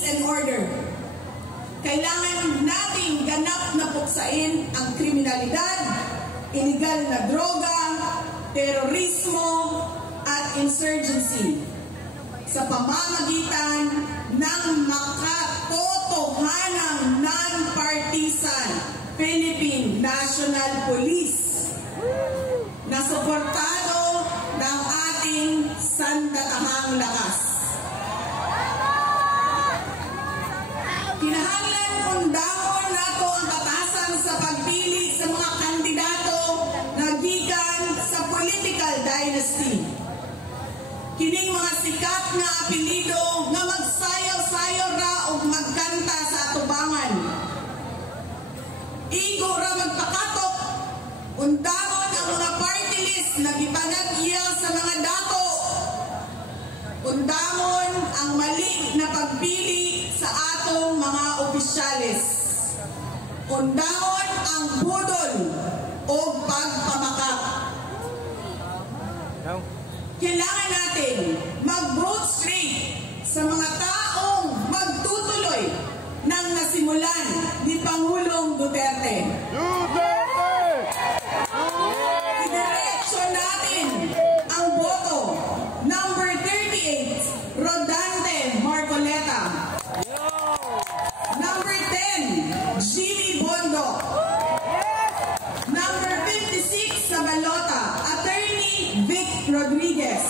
peace and order. Kailangan nating ganap na puksain ang kriminalidad, iligal na droga, terorismo at insurgency sa pamamagitan ng makatotohanang non-partisan Philippine National Police na suportado ng ating sandatahang lakas. Kinahanglan undahon nato ang batasan sa pagpili sa mga kandidato na gikan sa political dynasty. Kining mga sikat na apelido nga magsayaw-sayaw ra o magkanta sa atubangan. Igo ra magpakatok, undahon ang mga party list na gipanag-iya sa mga dato. Undahon ang mali na pagpili sa atong mga opisyales. Undahon ang budol o pagpamakak. Kailangan natin mag-vote straight sa mga taong magtutuloy ng nasimulan ni Pangulong Duterte. Idiretso natin ang boto. Number 38, Rodante Marcoleta. Number 10, Jimmy Bondo. Number 56 sa balota, Attorney Vic Rodriguez.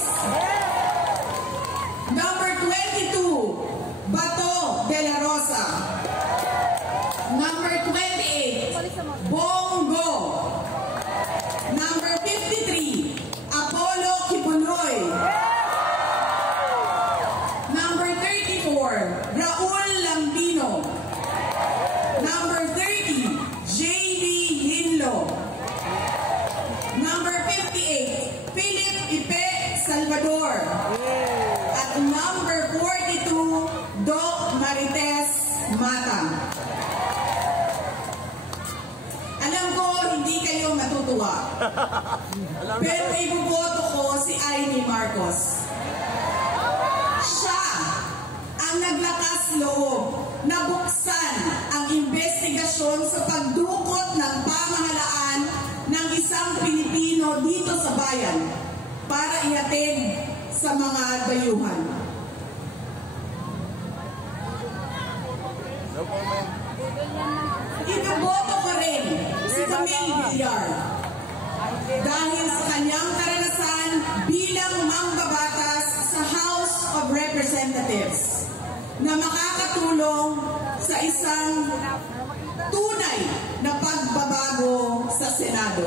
Number 22, Bato de la Rosa. Number 28, Bongo. Number 53, Apollo Kibuloy. Number 34, Raul Lambino. Number 30, J.B. Hinlo. Number 58, Philip Ipe Salvador. At number 42, Doc Marites Mata. Alam ko, hindi kayo matutuwa. Pero ibuboto ko si Amy Marcos. Siya ang naglakas loob na buksan ang investigasyon sa pagdukot ng pamahalaan ng isang Pilipino dito sa bayan para ihatid sa mga dayuhan. Ibuboto ko rin si Camille Villar dahil sa kanyang karanasan bilang mambabatas sa House of Representatives na makakatulong sa isang tunay na pagbabago sa Senado.